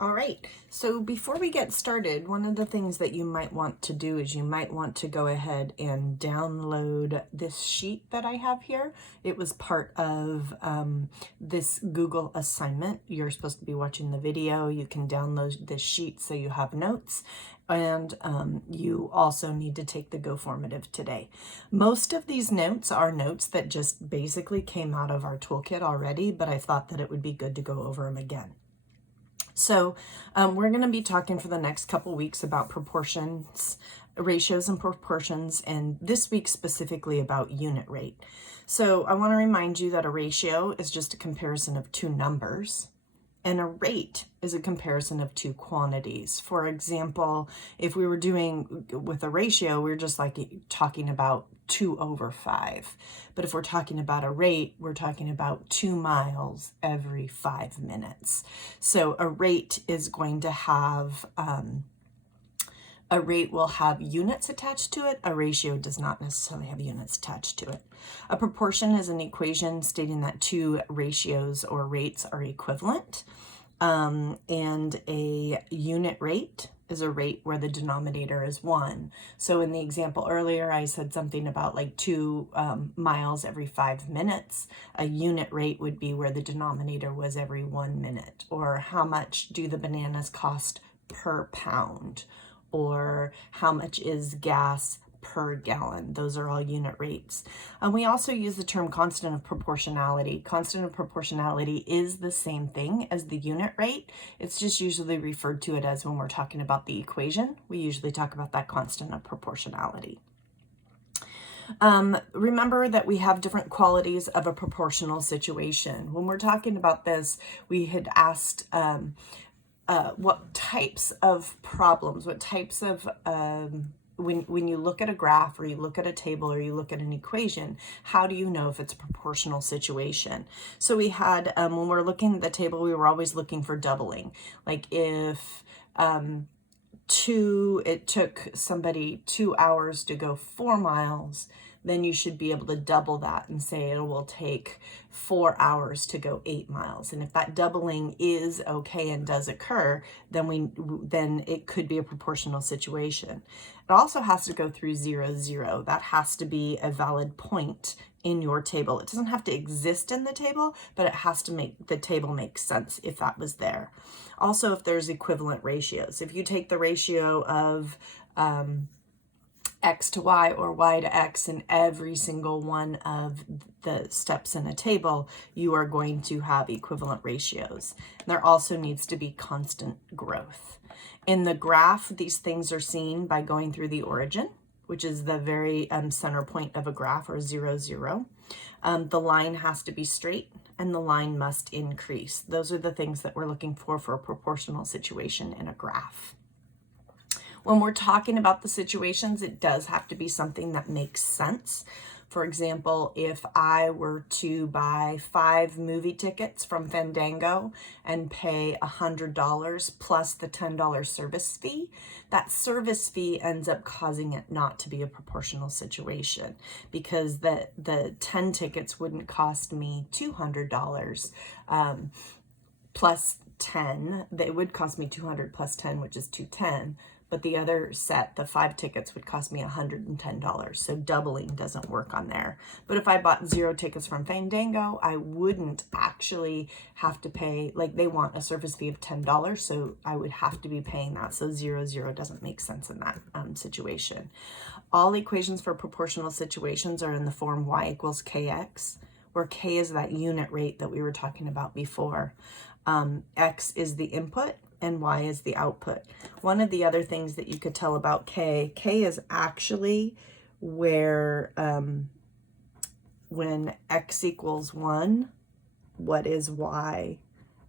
All right, so before we get started, one of the things that you might want to do is you might want to go ahead and download this sheet that I have here. It was part of this Google assignment. You're supposed to be watching the video. You can download this sheet so you have notes. And you also need to take the Go Formative today. Most of these notes are notes that just basically came out of our toolkit already, but I thought that it would be good to go over them again. So we're going to be talking for the next couple weeks about proportions, ratios and proportions, and this week specifically about unit rate. So I want to remind you that a ratio is just a comparison of two numbers, and a rate is a comparison of two quantities. For example, if we were doing with a ratio, we're just like talking about 2/5. But if we're talking about a rate, we're talking about 2 miles every 5 minutes. So a rate is going to have, a rate will have units attached to it. A ratio does not necessarily have units attached to it. A proportion is an equation stating that two ratios or rates are equivalent. And a unit rate is a rate where the denominator is 1. So in the example earlier, I said something about like 2 miles every 5 minutes. A unit rate would be where the denominator was every 1 minute. Or how much do the bananas cost per pound? Or how much is gas per gallon? Those are all unit rates. We also use the term constant of proportionality. Constant of proportionality is the same thing as the unit rate. It's just usually referred to it as when we're talking about the equation. We usually talk about that constant of proportionality. Remember that we have different qualities of a proportional situation. When we're talking about this, we had asked what types of problems, what types of, when you look at a graph or you look at a table or you look at an equation, how do you know if it's a proportional situation? So we had, when we're looking at the table, we were always looking for doubling. Like if it took somebody 2 hours to go 4 miles, then you should be able to double that and say it will take 4 hours to go 8 miles. And if that doubling is okay and does occur, then it could be a proportional situation. It also has to go through 0, 0. That has to be a valid point in your table. It doesn't have to exist in the table, but it has to make the table make sense if that was there. Also, if there's equivalent ratios. If you take the ratio of X to Y or Y to X in every single one of the steps in a table, you are going to have equivalent ratios. There also needs to be constant growth. In the graph, these things are seen by going through the origin, which is the very center point of a graph, or 0, 0. The line has to be straight and the line must increase. Those are the things that we're looking for a proportional situation in a graph. When we're talking about the situations, it does have to be something that makes sense. For example, if I were to buy 5 movie tickets from Fandango and pay $100 plus the $10 service fee, that service fee ends up causing it not to be a proportional situation, because the 10 tickets wouldn't cost me $200 plus 10. They would cost me $200 plus 10, which is $210. But the other set, the 5 tickets, would cost me $110. So doubling doesn't work on there. But if I bought 0 tickets from Fandango, I wouldn't actually have to pay, like they want a service fee of $10, so I would have to be paying that. So 0, 0 doesn't make sense in that situation. All equations for proportional situations are in the form y equals kx, where k is that unit rate that we were talking about before. X is the input and y is the output. One of the other things that you could tell about k is actually where when x equals 1, what is y?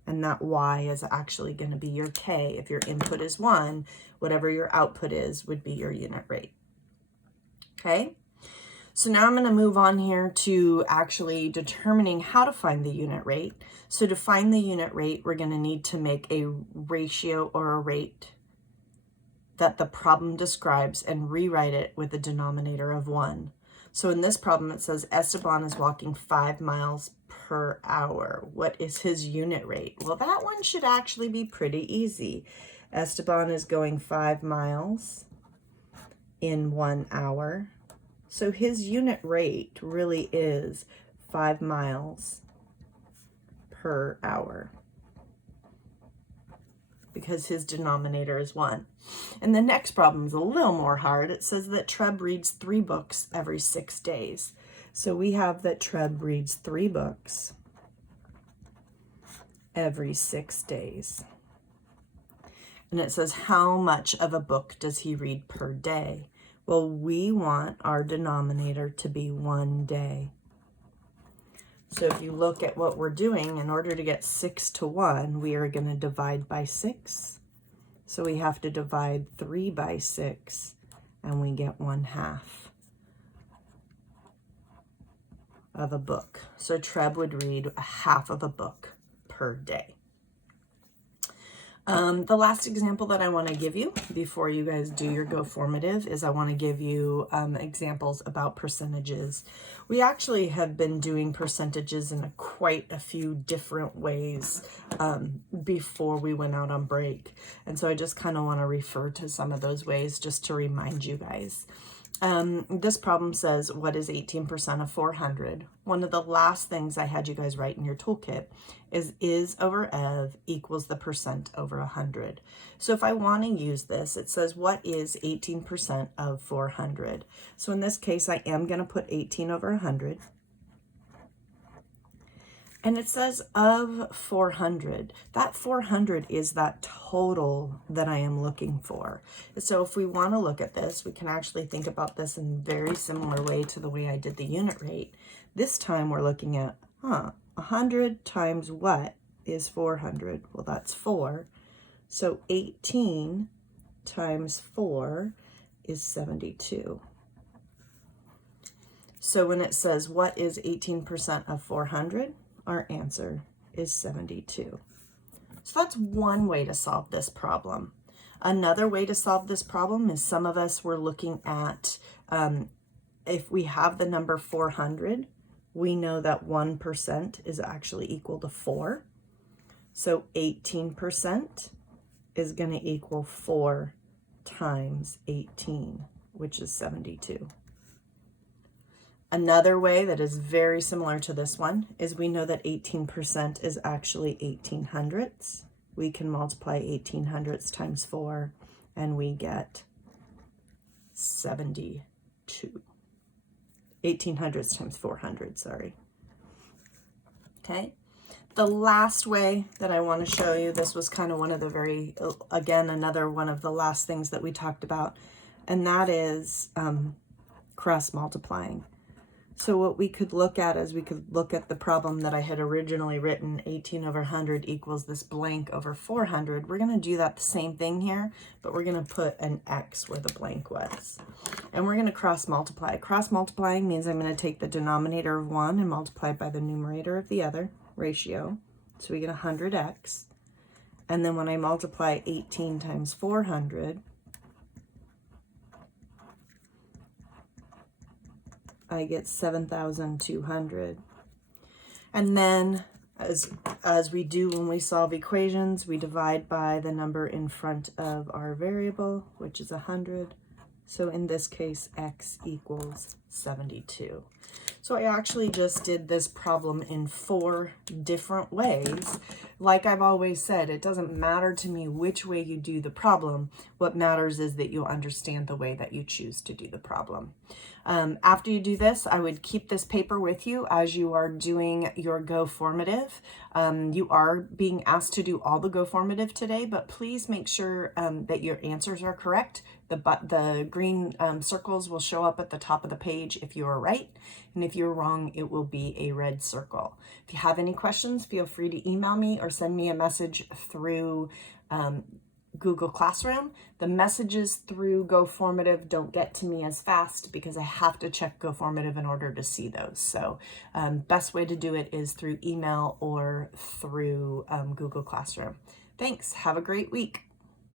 And that y is actually going to be your k. If your input is 1, whatever your output is would be your unit rate. Okay? So now I'm going to move on here to actually determining how to find the unit rate. So to find the unit rate, we're going to need to make a ratio or a rate that the problem describes and rewrite it with a denominator of 1. So in this problem, it says Esteban is walking 5 miles per hour. What is his unit rate? Well, that one should actually be pretty easy. Esteban is going 5 miles in 1 hour. So his unit rate really is 5 miles per hour, because his denominator is 1. And the next problem is a little more hard. It says that Treb reads 3 books every 6 days. So we have that Treb reads 3 books every 6 days. And it says, how much of a book does he read per day? Well, we want our denominator to be 1 day. So if you look at what we're doing, in order to get 6 to 1, we are going to divide by 6. So we have to divide 3 by 6, and we get 1/2 of a book. So Treb would read 1/2 of a book per day. The last example that I want to give you before you guys do your Go Formative is I want to give you examples about percentages. We actually have been doing percentages in quite a few different ways before we went out on break. And so I just kind of want to refer to some of those ways just to remind you guys. This problem says, what is 18% of 400? One of the last things I had you guys write in your toolkit is over ev equals the percent over 100. So if I want to use this, it says, what is 18% of 400? So in this case, I am going to put 18 over 100. And it says of 400. That 400 is that total that I am looking for. So if we want to look at this, we can actually think about this in a very similar way to the way I did the unit rate. This time we're looking at, 100 times what is 400? Well, that's 4. So 18 times 4 is 72. So when it says, what is 18% of 400? Our answer is 72. So that's one way to solve this problem. Another way to solve this problem is some of us were looking at, if we have the number 400, we know that 1% is actually equal to 4. So 18% is going to equal 4 times 18, which is 72. Another way that is very similar to this one is we know that 18% is actually 1800ths. We can multiply 1800ths times 4 and we get 72. 1800ths times 400, sorry. Okay. The last way that I want to show you, this was kind of one of the again, another one of the last things that we talked about, and that is cross multiplying. So what we could look at is we could look at the problem that I had originally written, 18 over 100 equals this blank over 400. We're going to do that the same thing here, but we're going to put an X where the blank was. And we're going to cross multiply. Cross multiplying means I'm going to take the denominator of one and multiply it by the numerator of the other ratio. So we get 100X. And then when I multiply 18 times 400, I get 7,200. And then as we do when we solve equations, we divide by the number in front of our variable, which is 100. So in this case, X equals 72. So I actually just did this problem in 4 different ways. Like I've always said, it doesn't matter to me which way you do the problem. What matters is that you understand the way that you choose to do the problem. After you do this, I would keep this paper with you as you are doing your Go Formative. You are being asked to do all the Go Formative today, but please make sure that your answers are correct. The green circles will show up at the top of the page if you are right, and if you're wrong, it will be a red circle. If you have any questions, feel free to email me or send me a message through Google Classroom. The messages through Go Formative don't get to me as fast because I have to check Go Formative in order to see those. So best way to do it is through email or through Google Classroom. Thanks. Have a great week.